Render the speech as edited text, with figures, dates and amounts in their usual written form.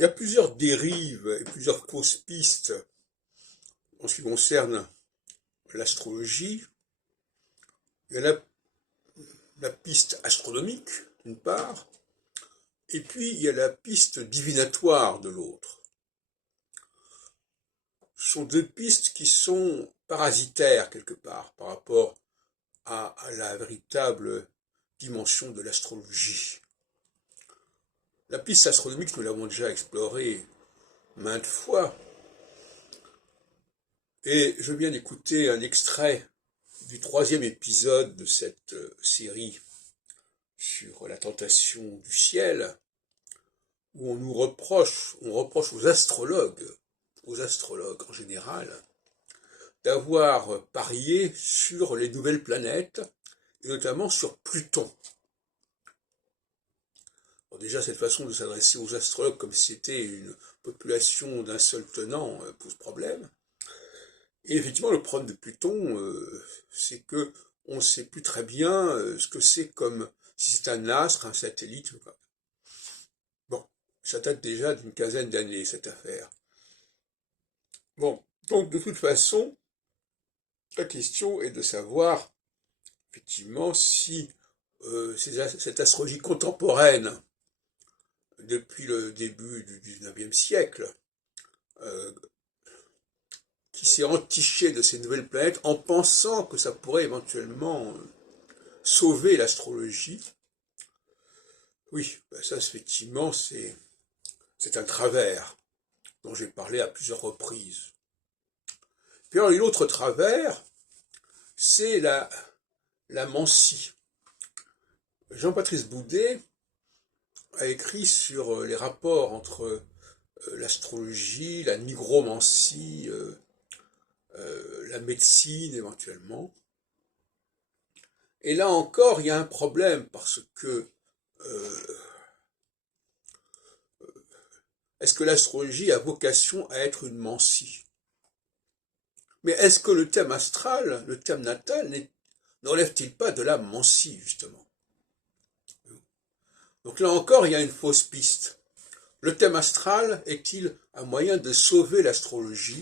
Il y a plusieurs dérives et plusieurs fausses pistes en ce qui concerne l'astrologie. Il y a la piste astronomique, d'une part, et puis il y a la piste divinatoire de l'autre. Ce sont deux pistes qui sont parasitaires quelque part par rapport à la véritable dimension de l'astrologie. La piste astronomique, nous l'avons déjà explorée maintes fois, et je viens d'écouter un extrait du 3e épisode de cette série sur la tentation du ciel, où on reproche aux astrologues en général, d'avoir parié sur les nouvelles planètes, et notamment sur Pluton. Alors déjà, cette façon de s'adresser aux astrologues comme si c'était une population d'un seul tenant pose problème. Et effectivement, le problème de Pluton, c'est que on ne sait plus très bien ce que c'est comme si c'est un astre, un satellite. Bon, ça date déjà d'une quinzaine d'années, cette affaire. Bon, donc de toute façon, la question est de savoir, effectivement, si cette astrologie contemporaine, depuis le début du 19e siècle, qui s'est entiché de ces nouvelles planètes en pensant que ça pourrait éventuellement sauver l'astrologie. Oui, ça effectivement c'est un travers dont j'ai parlé à plusieurs reprises. Puis alors l'autre travers, c'est la mancie. Jean-Patrice Boudet a écrit sur les rapports entre l'astrologie, la nigromancie, la médecine éventuellement. Et là encore, il y a un problème parce que est-ce que l'astrologie a vocation à être une mancie? Mais est-ce que le thème astral, le thème natal, n'enlève-t-il pas de la mancie, justement? Donc là encore, il y a une fausse piste. Le thème astral est-il un moyen de sauver l'astrologie?